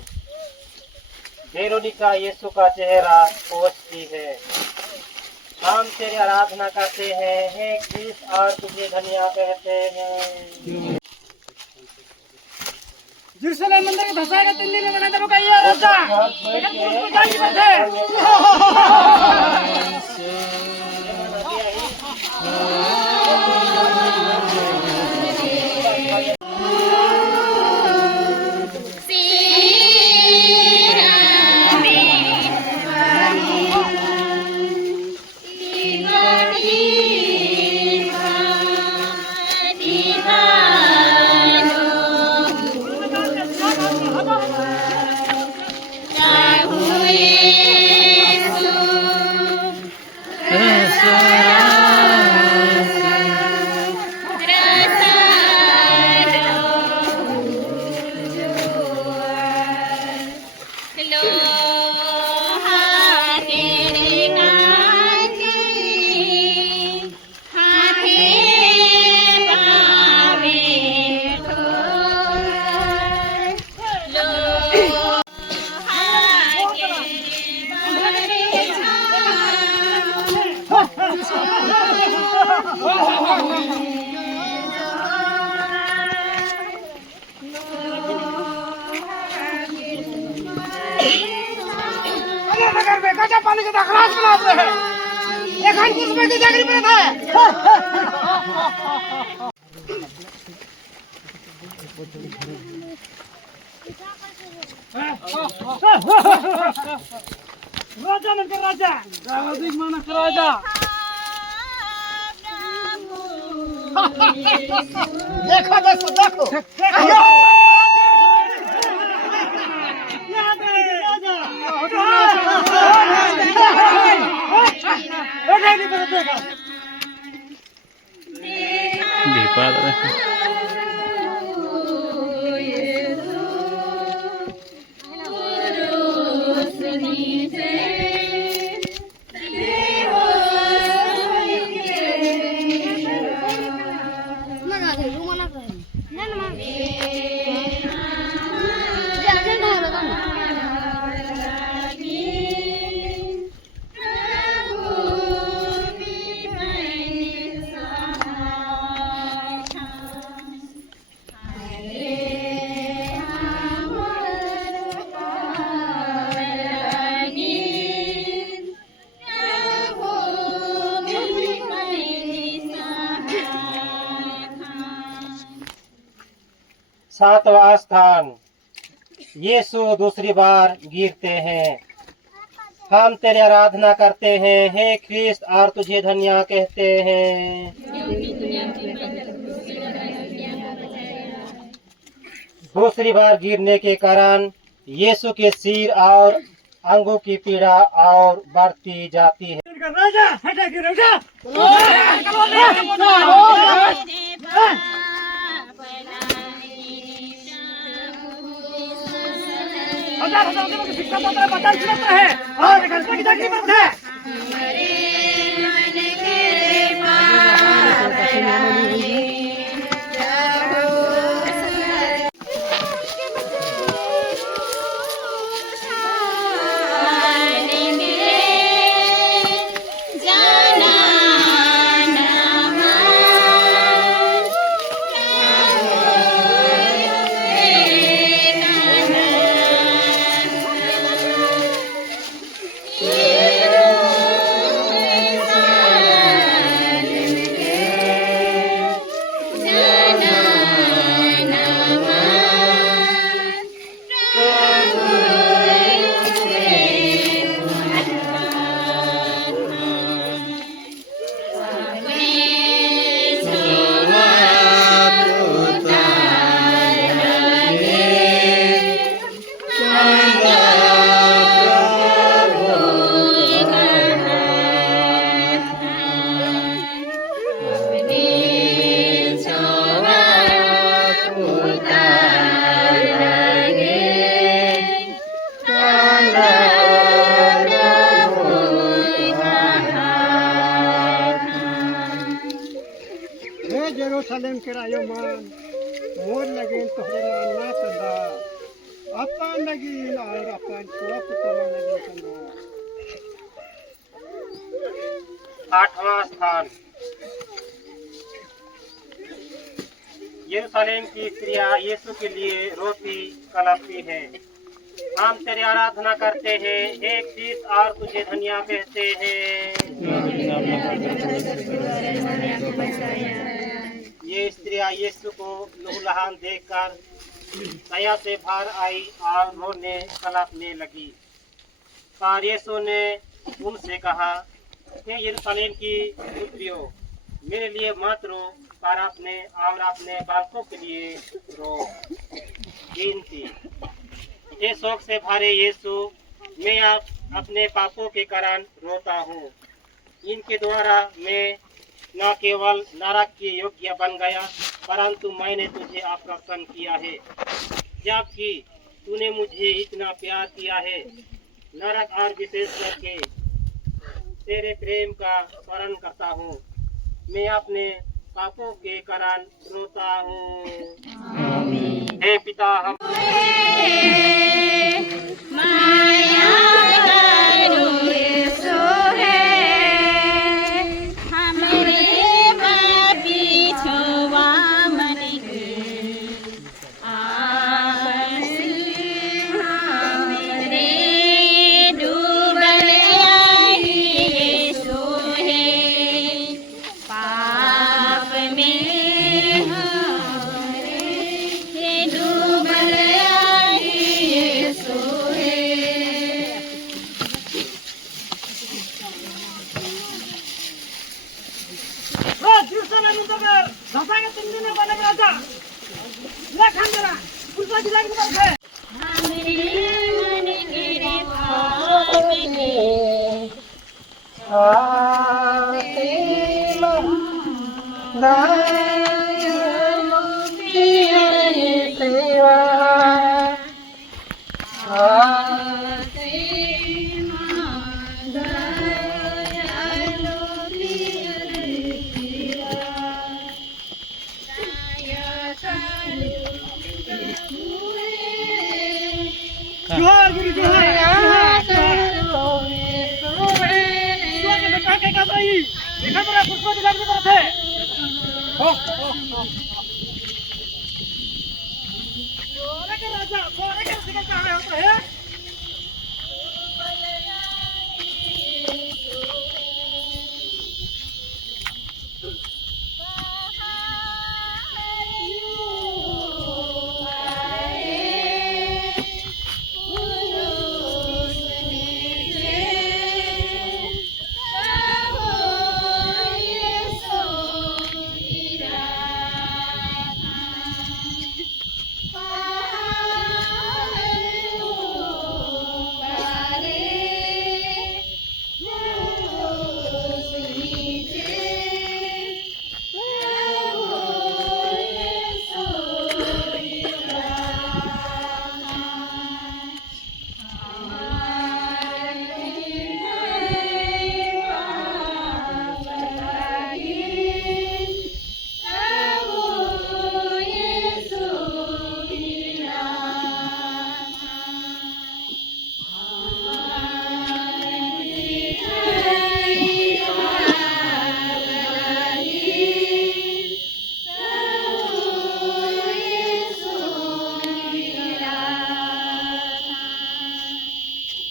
वेरोनिका यीशु का चेहरा पोछती है। हम तेरी आराधना करते हैं, हे क्रिस्त, और तुझे धन्य कहते हैं। यरूशलेम मंदिर के धसाएगा 3 दिन में बना दे रुकाइए राजा। लेकिन पुरुष को जागी बैठे। नगर में कच्चा पानी के खराज बनाते हैं। एक हाथ कुछ में जागरी पड़ता है। राजा मनकर राजा, रावदिक मानक राजा। देखो देखो देखो Di सातवां स्थान, यीशु दूसरी बार गिरते हैं। हम तेरी आराधना करते हैं हे ख्रिस्त और तुझे धन्य कहते हैं। दूसरी बार गिरने के कारण यीशु के सिर और अंगों की पीड़ा और बढ़ती जाती है। राजा हटा के राजा हजार शिक्षा पता चलता है और घटना की जागृति करता है। जेरूशलेम के रायो मान मोर लगेन तोहरे मान ना चंदा अपन लगीन और अपन तोरा पुतला लगीन चंदा। आठवां स्थान, यरूशलेम की स्त्रियां यीशु के लिए रोटी कलपती है। हम तेरी आराधना करते हैं हे ख्रिस्त और तुझे धन्य कहते हैं। ये स्त्रियां यीशु को लहूलुहान देखकर दया से भर आई और रोने कलपने लगी। पर यीशु ने उनसे कहा, हे यरूशलेम की पुत्रियों, मेरे लिए मत रो पर अपने और अपने बालकों के लिए रो। गिनती, हे शोक से भरे यीशु, मैं अपने पापों के कारण रोता हूँ। इनके द्वारा मैं न केवल नरक के योग्य बन गया, परंतु मैंने तुझे अप्रसन्न किया है। जबकि तूने मुझे इतना प्यार किया है, नरक और विशेष करके तेरे प्रेम का स्मरण करता हूँ। मैं अपने पापों के कारण रोता हूँ। हे पिता, हम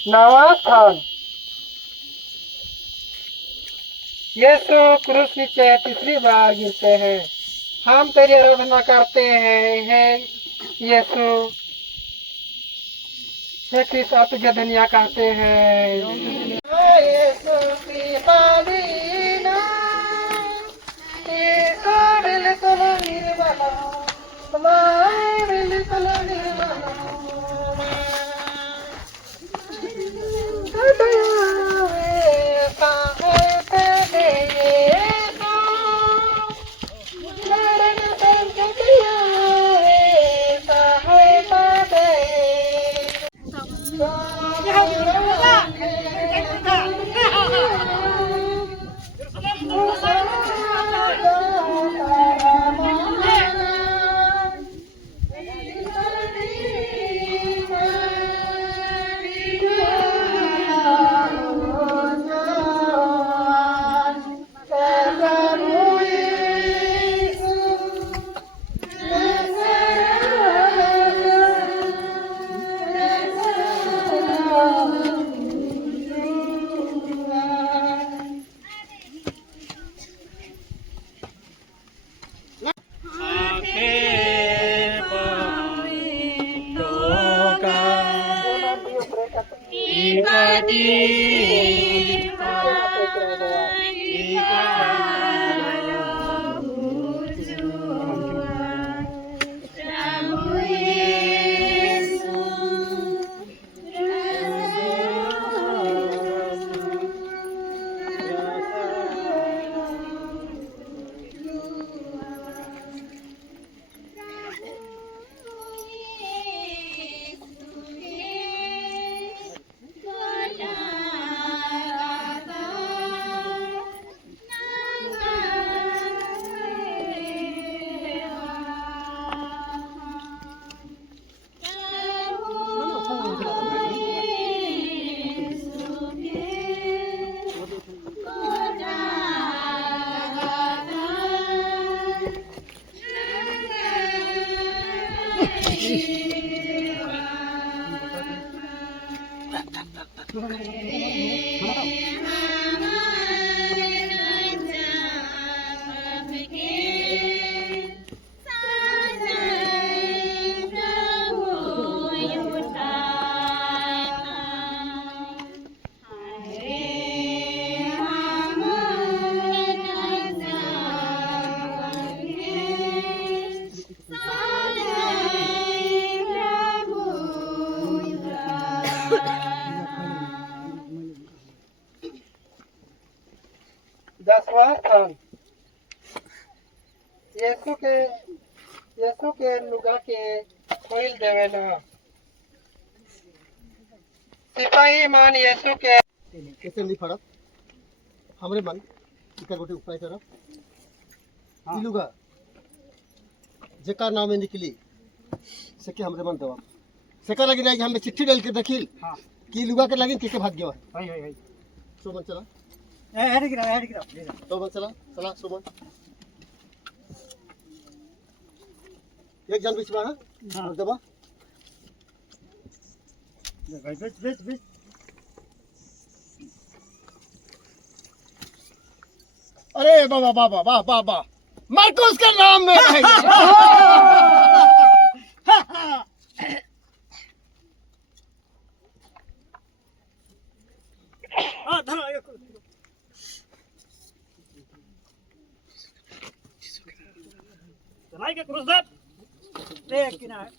9वां स्थान यीशु क्रूस नीचे तीसरी बार गिरते हैं। हम तेरी आराधना करते हैं, हे यीशु। हे कृष्ण, आप तुझे धन्यवाद कहते हैं। यीशु की पालीना, यीशु बिल्कुल निर्मला, तुम्हारे बिल्कुल निर्मला। दसवां स्थान यीशु के लुगा के खोल देवेला। सिपाही मान यीशु के कैसे नहीं फड़क हमरे मन इकर गोटे उपाय करब ई लुगा जेकर नाम में निकली सेके हमरे मन देवा सेकर लगी नहीं हमें चिट्ठी डाल के देखिल कि लुगा के लगी कैसे भाग गया हाय हाय हाय सोमन चला हेड गिरा सोमन चला चला सोमन एक जन बीच में हां दबा भाई बेच अरे बाबा बाबा वाह वाह वाह मार्कोस का नाम में है धरो चलाई के क्रूस दे एक किनारे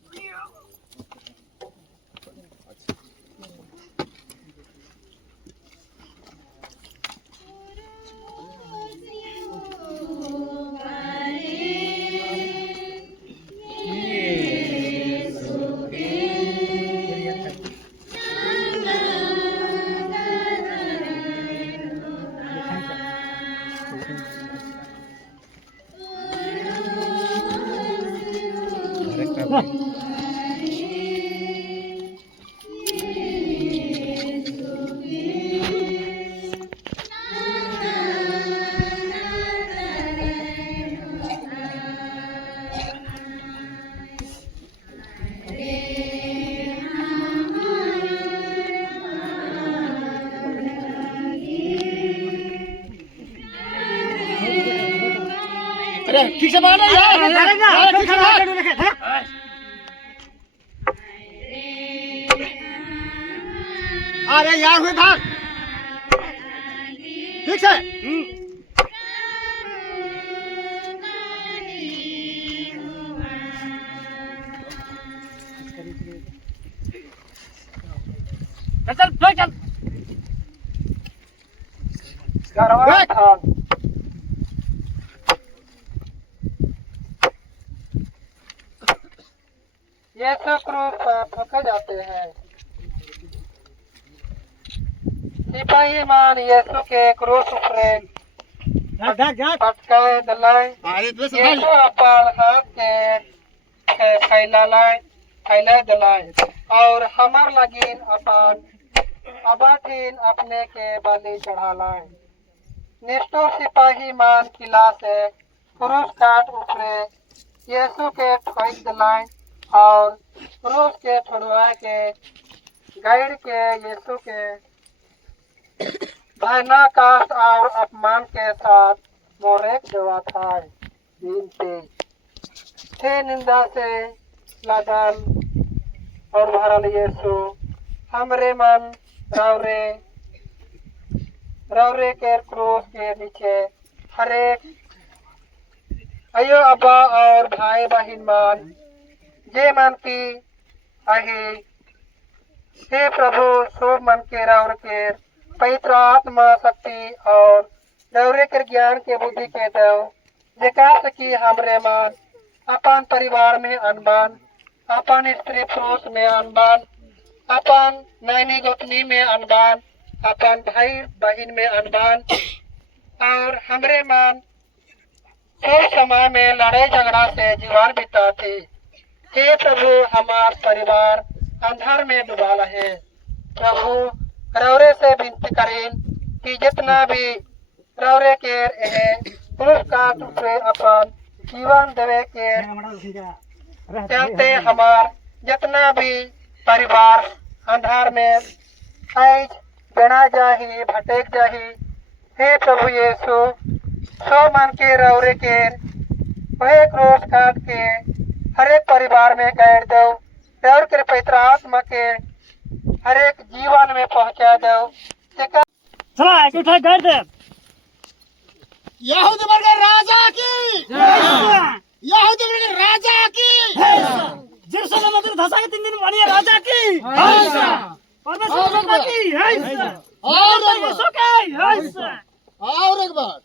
अरे ठीक से मार नहीं यार धरेगा ठीक से मार अरे यार हुए भाग ठीक से चल चल कारवां खान यीशु क्रूस पर ठोके जाते हैं। सिपाही मान यीशु के क्रूस ऊपरे पटकाए दलाए यीशु अपन हाथ के फैला दलाए और हमार लगिन अपन अबाठीन अपने के बलि चढ़ा लाए। निष्ठुर सिपाही मान किला से क्रूस काट ऊपरे यीशु के ठोक दलाए और क्रूस के छुड़वा के गाइड के यीशु के भयानक कष्ट और अपमान के साथ मोरेक देवा था। विनती थे निंदा से लादल और भरल यीशु हमरे मन रौरे के क्रूस के नीचे हरेक अयो अब्बा और भाई बहन मान जे मन की अहि हे प्रभु सब मन के रौर के पवित्र आत्मा शक्ति और रौरे के ज्ञान के बुद्धि के दो जेकार की हमरे मान अपन परिवार में अनबन अपन स्त्री पुरुष में अनबन अपन नैनी गोतनी में अनबन अपन भाई बहन में अनबन और हमरे मान सब समय में लड़ाई झगड़ा से जीवन बिताते। हे प्रभु हमार परिवार अंधार में डूबा रहे। प्रभु रौरे से विनती करें कि जितना भी रौरे के पुरुष का दूसरे अपन जीवन देवे के चलते हमार जितना भी परिवार अंधार में ऐज बिना जाही भटक जाही। हे प्रभु यीशु सो मन के रौरे के वह क्रोश काट के हर एक परिवार में गैर दो रौर के पवित्र आत्मा के हर एक जीवन में पहुंचा दो। चला एक उठा गैर दे यहूदी वर्ग राजा की यहूदी वर्ग राजा की जेरूसलम मंदिर धसा के 3 दिन वाली राजा की परमेश्वर की है और यीशु के है और एक बात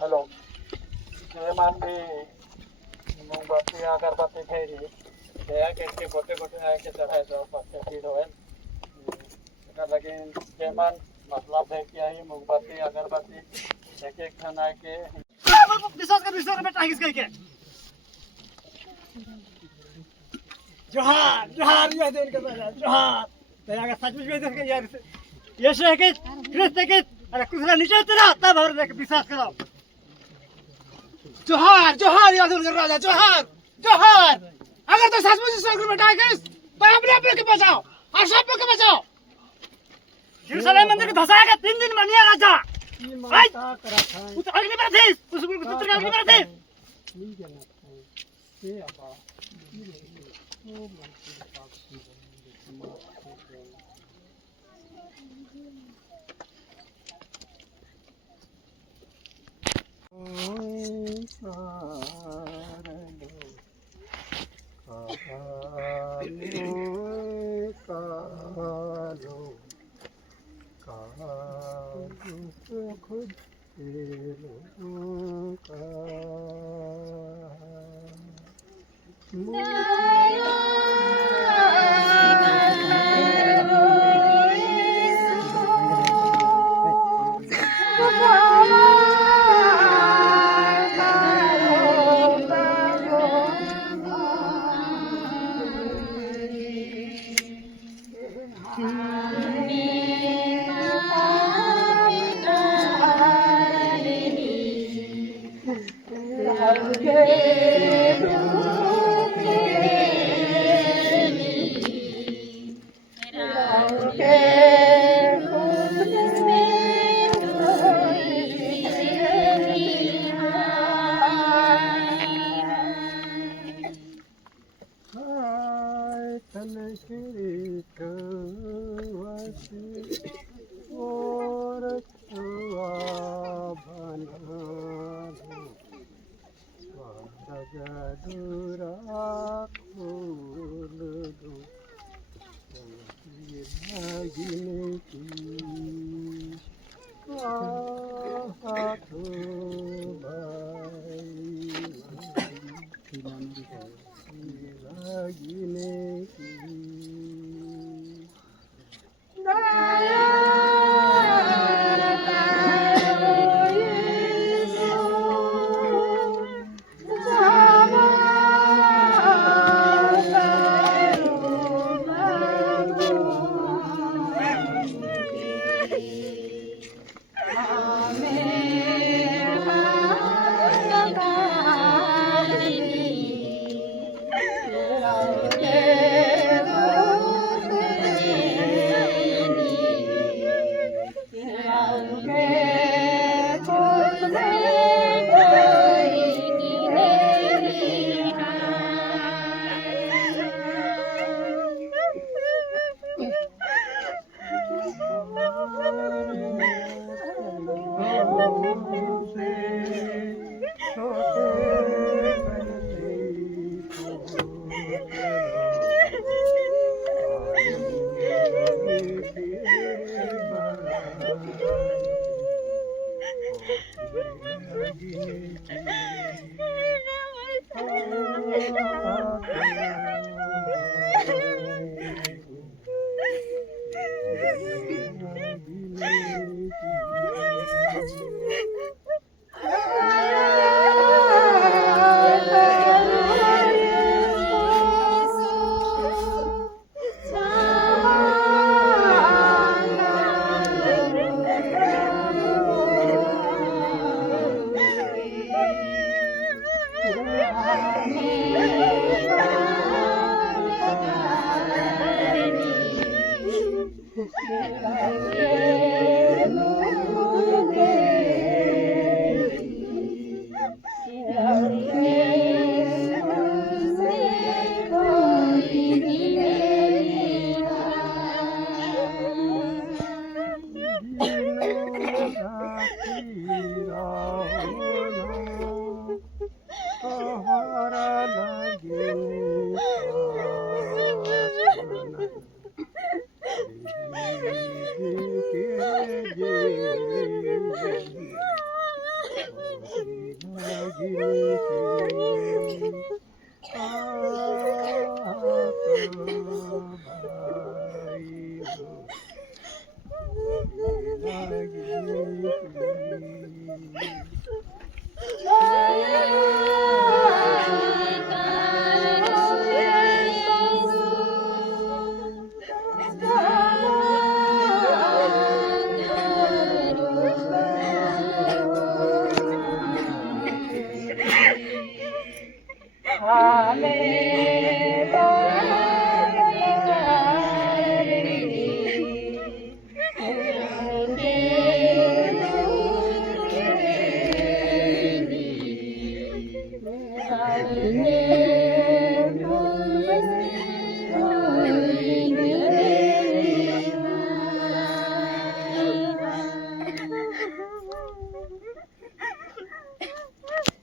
हेलो मेहमान भी मोमबत्ती अगरबत्ती फेरी दया के गोटे गोटे आए के चढ़ाए जाओ पत्ते पीड़ होए लेकिन मेहमान मतलब है कि आई मोमबत्ती अगरबत्ती एक एक खन आए के विश्वास में टाइगिस कह के जोहार जोहार ये देन के जोहार दया का सचमुच में देख के यार यीशु है कि क्रिस्त है कि अरे कुछ नीचे उतरा तब और देख विश्वास करो। जोहार जोहार यहूदी वर्ग राजा जोहार जोहार अगर तो सचमुच इस स्वर्ग में टाइगर्स तो अपने आप के बचाओ और सब के बचाओ। जेरूसलम मंदिर के धसाया के 3 दिन बनिया राजा कुछ अग्नि पर थे उस पुत्र के अग्नि पर थे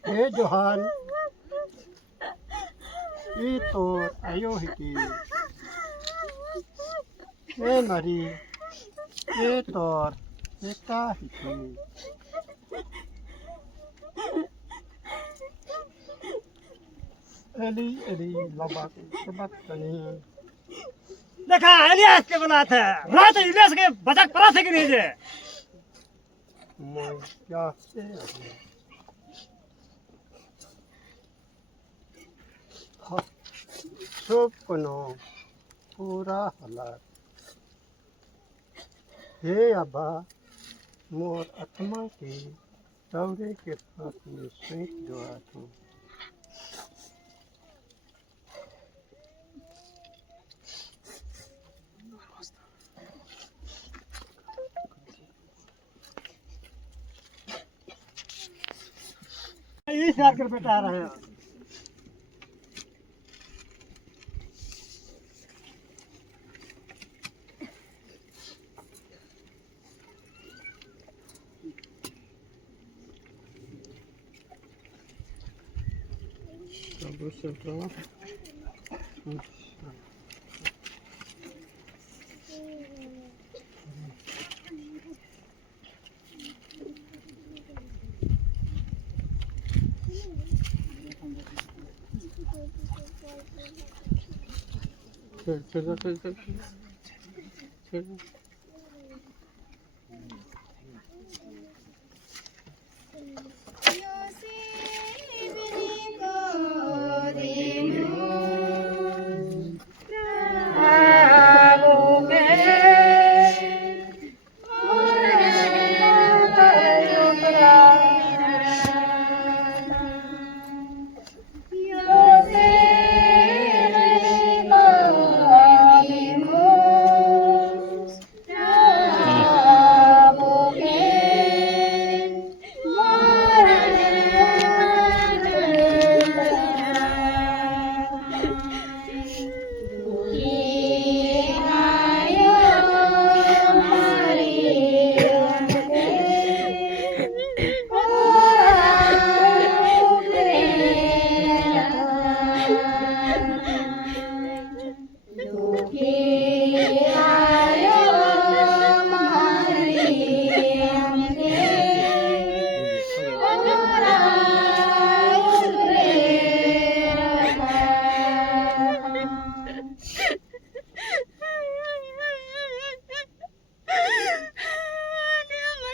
हे जोहान ई तोर आयो हिकी हे मरी ये तोर बेटा हिकी एली एली लबाक तनी देखा इलियास के बनात है रात इलियास के बचक पड़ा थे कि नहीं जे मैं क्या से सब कोनो पूरा हालात हे अब्बा मोर आत्मा के दौरे के पास में सेंक दुआ तू इस यार कर बेटा आ रहे हैं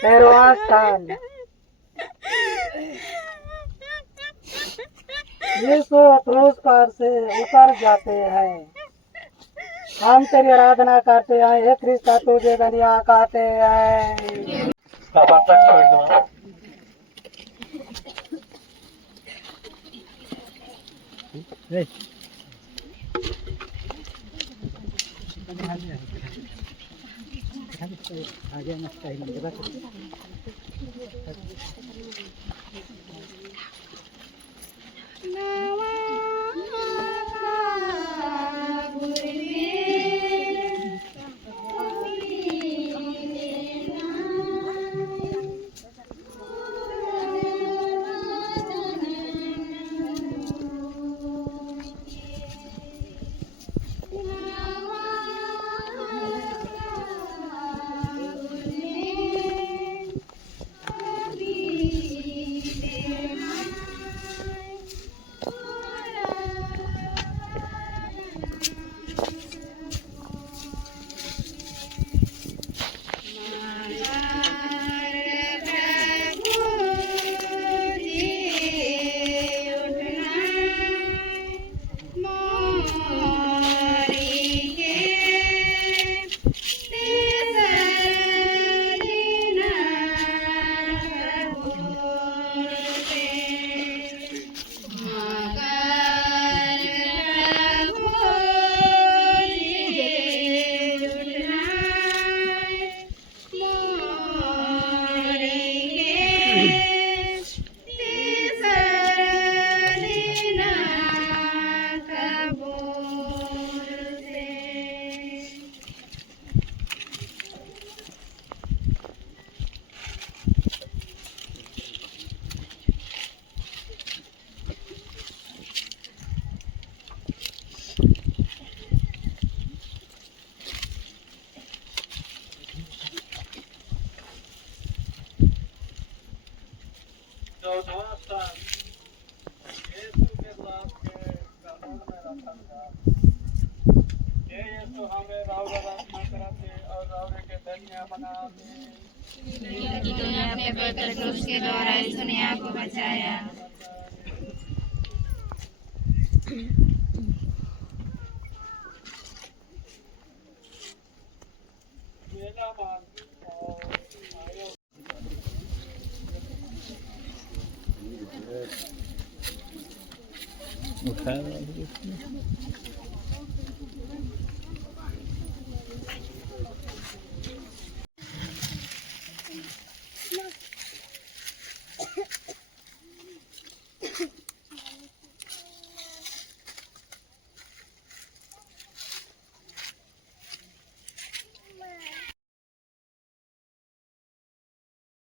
तेरहवां स्थान यीशु क्रूस पर से उतर जाते हैं। हम तेरी आराधना करते हैं, हे कृष्ण तुझे धन्यवाद कहते हैं। चौदहवां स्थान यीशु के लाभ के कमर में रखा था। ये यीशु हमें रावण रचना कराते और रावण के धन्य बनाते। की दुनिया में पवित्र क्रूस के द्वारा इस दुनिया को बचाया। मेला मार्ग और आयोग उठाया